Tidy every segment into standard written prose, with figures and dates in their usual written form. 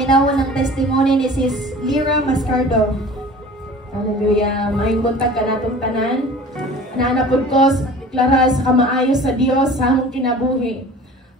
paminawan ng testimony ni Sis Lyra Mascardo. Hallelujah. Maayong buntag ka natong tanan. Naanapod ko sa deklara sa kamaayo sa Dios sa among kinabuhi.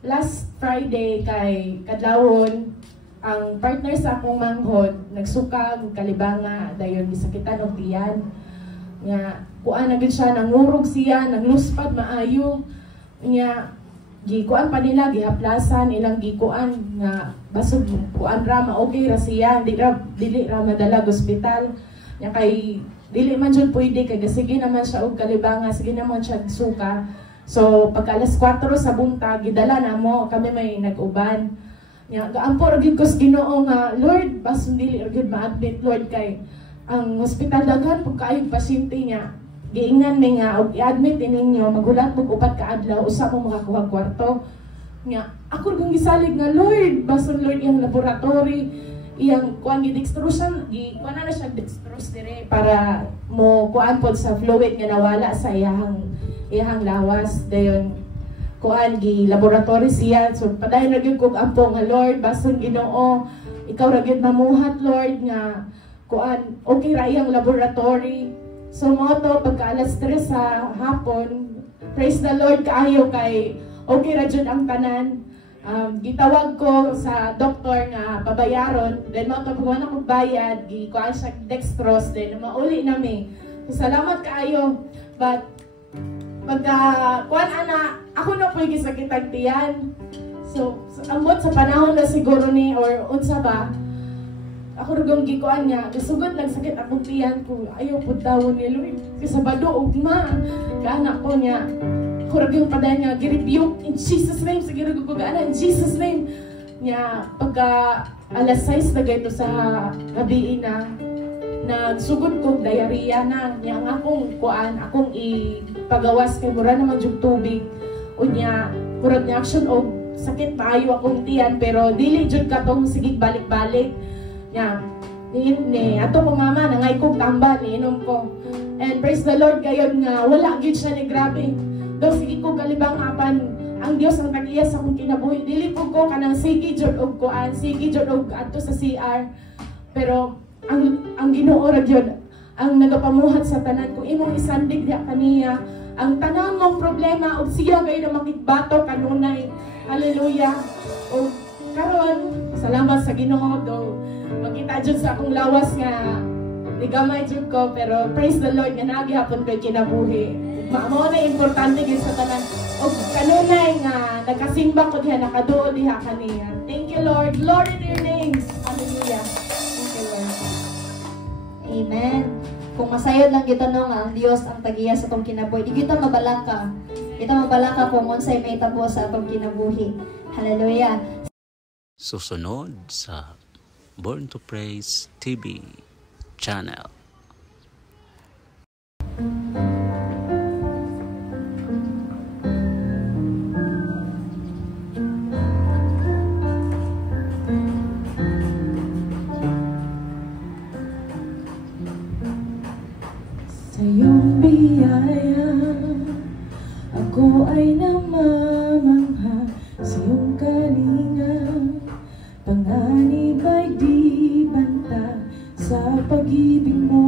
Last Friday kay kadlawon ang partner sa akong manghod nagsukag kalibanga dayon gisakitan og tiyan. Nga kuan na gid siya, nangurog siya, nagluspad maayo. Nga gikuan pa nila, gihaplasan ilang gikuan nga basog kuan ra okay ra siya, dili ra madala sa ospital. Nya kay dili man jud pwede kay sige naman siya og kalibanga, sige naman siya suka. So pagka alas 4 sa buntag gidala na mo kami may nag-uban. Nya gaampo ra gid ko sa Ginoo nga Lord, basta dili ra gid ma-admit Lord kay ang hospital daghan pag kaayong pasyente niya. Giingnan mi nga og i-admit ninyo magulat pug upat ka adlaw usa mo makakuha kwarto. Nya ako kung gisalig nga Lord, basta Lord iyang laboratory, iyang kuan gidextrusion, kuan na siya dextrose dire para mo kuan pod sa fluid nga nawala sa iyang lawas. Dayon kuan gi laboratory siya. So padayon ra gyud kog ampo nga Lord, basta Ginoo ikaw ra gyud mamuhat Lord nga kuan okay ra iyang laboratory. So mo to pagka alas 3 sa hapon, praise the Lord kaayo kay okay ra jud ang tanan. Gitawag ko sa doktor nga pabayaron, then mo to pagwan ako bayad, gikuan siya dextrose, then mauli nami. Salamat kaayo. But pagka kuan ana, ako na po'y gisakitag tiyan. So ambot sa panahon na siguro ni or unsa ba, ako rugong gikuan niya, kasugod nagsakit akong tiyan ko, ayaw po tawon ni Lord, kasabado ugma, kaanak ko niya. kurag yung padayon nga, girebuke in Jesus name, sige ragugugana in Jesus name. Nya, pagka alas 6 na gaito sa gabi na, nagsugod ko, diarrhea na. Nya, ang akong kuan, akong ipagawas kay mura naman yung tubig. O nya, kurag ni action o sakit maayo akong tiyan, pero dili jud ka tong sige balik-balik. Nya, ni ato ko mama, nangay kong tamba, niinom ko. And praise the Lord, gayon nga, wala gid siya ni grabe. Daw sige ko kalibang apan ang Dios ang tag-iya sa akong kinabuhi. Dili ko kanang sige jud og kuan, sige jud og adto sa CR. Pero ang Ginoo ra gyud ang nagapamuhat sa tanan kung imong isandig diha kaniya ang tanang mong problema og siya gayon na makigbato kanunay. Hallelujah. O karon salamat sa Ginoo do makita jud sa akong lawas nga nigamay jud ko, pero praise the Lord nga nagyapon ko'y kinabuhi. Mao na importante gid sa tanan. Og kanunay nga nakasimba ko diha, nakaduol diha kaniya. Thank you Lord. Glory to your name. Hallelujah. Thank you Lord. Amen. Kung masayod lang kita no nga ang Dios ang tagiya sa tong kinabuhi, di kita mabalaka. Kita mabalaka kung unsay may tabo sa atong kinabuhi. Hallelujah. Susunod sa Born to Praise TV channel. Sa iyong biyaya, ako ay namamangha. Sa iyong kalinga, panganib ay di banta. Sa pag-ibig mo